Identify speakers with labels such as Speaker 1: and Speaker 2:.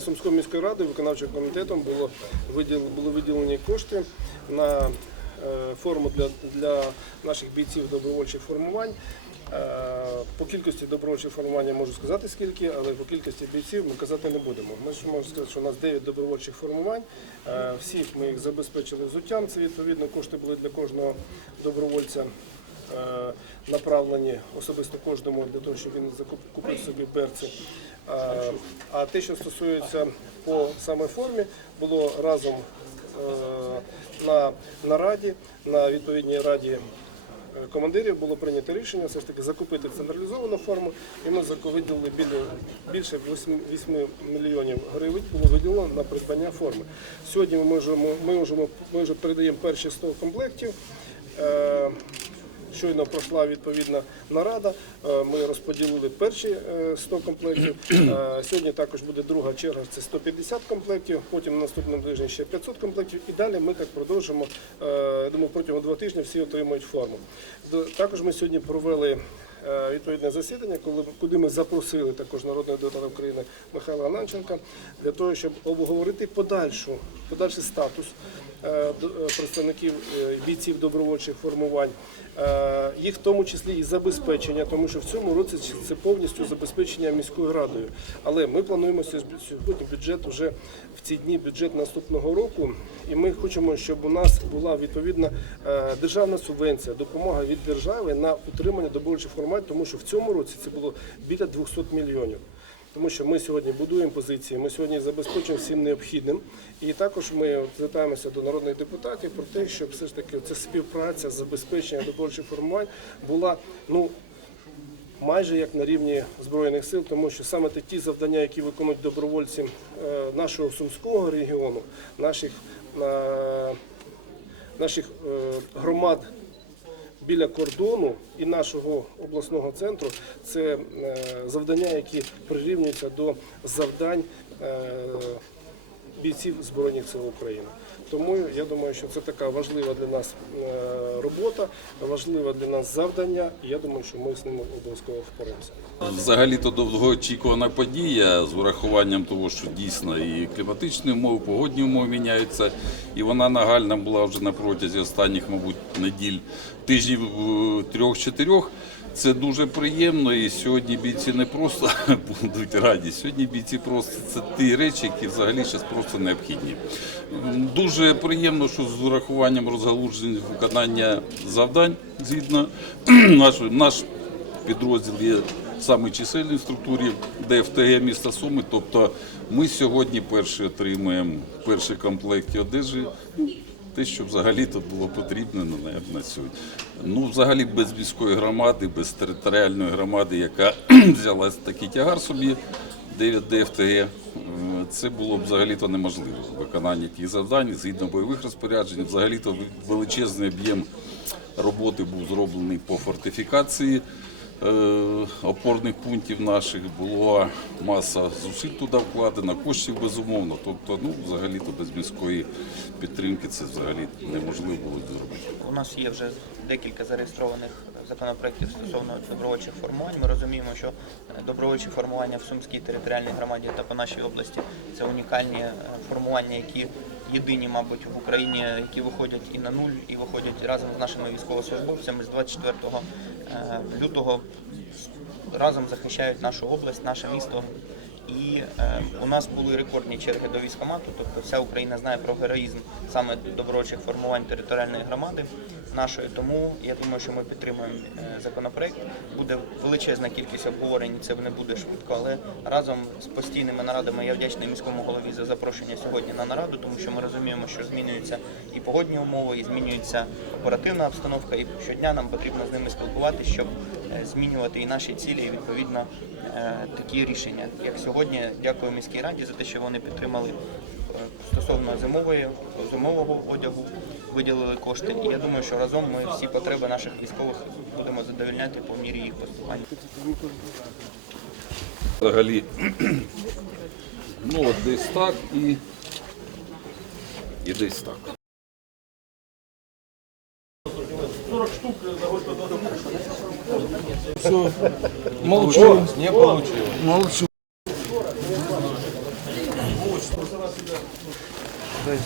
Speaker 1: Сумською міською радою, виконавчим комітетом було були виділені кошти на е, форму для, для наших бійців добровольчих формувань. Е, По кількості добровольчих формувань я можу сказати скільки, але по кількості бійців ми казати не будемо. Ми ж можемо сказати, що у нас 9 добровольчих формувань. Е, Всіх ми їх забезпечили взуттям. Це відповідно кошти були для кожного добровольця направлені особисто кожному для того, щоб він купив собі берці. Е, А те, що стосується по саме формі, було разом е, на нараді, на відповідній раді е, командирів було прийнято рішення все ж таки закупити централізовану форму, і ми виділили більше 8, 8 мільйонів гривень було виділено на придбання форми. Сьогодні ми можемо, ми можемо, ми вже передаємо перші 100 комплектів. Е, Щойно пройшла відповідна нарада. Е, Ми розподілили перші е, 100 комплектів. Е, Сьогодні також буде друга черга, це 150 комплектів. Потім на тижні ще 500 комплектів. І далі ми так продовжимо. Е, Я думаю, протягом двох тижнів всі отримують форму. Також ми сьогодні провели. е, Відповідне засідання, коли куди ми запросили також народного депутата України Михайла Ананченка для того, щоб обговорити подальшу подальший статус е, е, представників е, бійців добровольчих формувань, е, їх в тому числі і забезпечення, тому що в цьому році це повністю забезпечення міською радою. Але ми плануємо сьогодні бюджет вже в ці дні бюджет наступного року, і ми хочемо, щоб у нас була відповідна е, державна субвенція, допомога від держави на утримання добровольчих формувань, тому що в цьому році це було біля 200 мільйонів. Тому що ми сьогодні будуємо позиції, ми сьогодні забезпечуємо всім необхідним. І також ми звертаємося до народних депутатів про те, щоб все ж таки ця співпраця забезпечення добровольчих формувань була ну майже як на рівні збройних сил, тому що саме ті завдання, які виконують добровольці е, нашого сумського регіону, наших, е, наших е, громад біля кордону і нашого обласного центру. Це е, завдання, які прирівнюються до завдань е, бійців Збройних сил України. Тому я думаю, що це така важлива для нас е, робота, важливе для нас завдання. І я думаю, що ми з ним обов'язково впораємося.
Speaker 2: Взагалі-то довгоочікувана подія з урахуванням того, що дійсно і кліматичні умови, погодні умови міняються, і вона нагальна була вже на протязі останніх, мабуть, неділь, тижнів е, трьох-чотирьох. Це дуже приємно, і сьогодні бійці не просто будуть раді. Сьогодні бійці просто це ті речі, які взагалі зараз просто необхідні. Дуже приємно, що з урахуванням розгалужень виконання завдань згідно наш, наш підрозділ є саме чисельній в структурі ДФТГ міста Суми. Тобто ми сьогодні перші отримуємо перші комплекти одежі. Те, що взагалі тут було потрібно ну, на, сьогодні. Ну, взагалі без міської громади, без територіальної громади, яка взяла такий тягар собі, 9 ДФТГ, е, це було б взагалі-то неможливо. Виконання тих завдань згідно бойових розпоряджень. Взагалі-то величезний об'єм роботи був зроблений по фортифікації опорних пунктів наших. Була маса зусиль туди вкладена, коштів безумовно. Тобто, ну, взагалі-то без міської підтримки це взагалі неможливо було зробити.
Speaker 3: У нас є вже декілька зареєстрованих законопроєктів стосовно добровольчих формувань. Ми розуміємо, що е, добровольчі формування в Сумській територіальній громаді та по нашій області це унікальні е, формування, які єдині, мабуть, в Україні, які виходять і на нуль, і виходять разом з нашими військовослужбовцями з 24 е, лютого разом захищають нашу область, наше місто. І е, у нас були рекордні черги до військкомату, тобто вся Україна знає про героїзм саме добровольчих формувань територіальної громади нашої. Тому я думаю, що ми підтримуємо е, законопроект. Буде величезна кількість обговорень, це не буде швидко, але разом з постійними нарадами я вдячний міському голові за запрошення сьогодні на нараду, тому що ми розуміємо, що змінюються і погодні умови, і змінюється оперативна обстановка. І щодня нам потрібно з ними спілкуватися, щоб е, змінювати і наші цілі, і відповідно е, такі рішення. Як сьогодні, дякую міській раді за те, що вони підтримали е, стосовно зимової зимового одягу, виділили кошти. І я думаю, що разом ми всі потреби наших військових будемо задовольняти по мірі їх поступання.
Speaker 2: Взагалі, ну от десь так і, і десь так.
Speaker 4: Молчу. Не получилось. Молчу.
Speaker 3: Дай.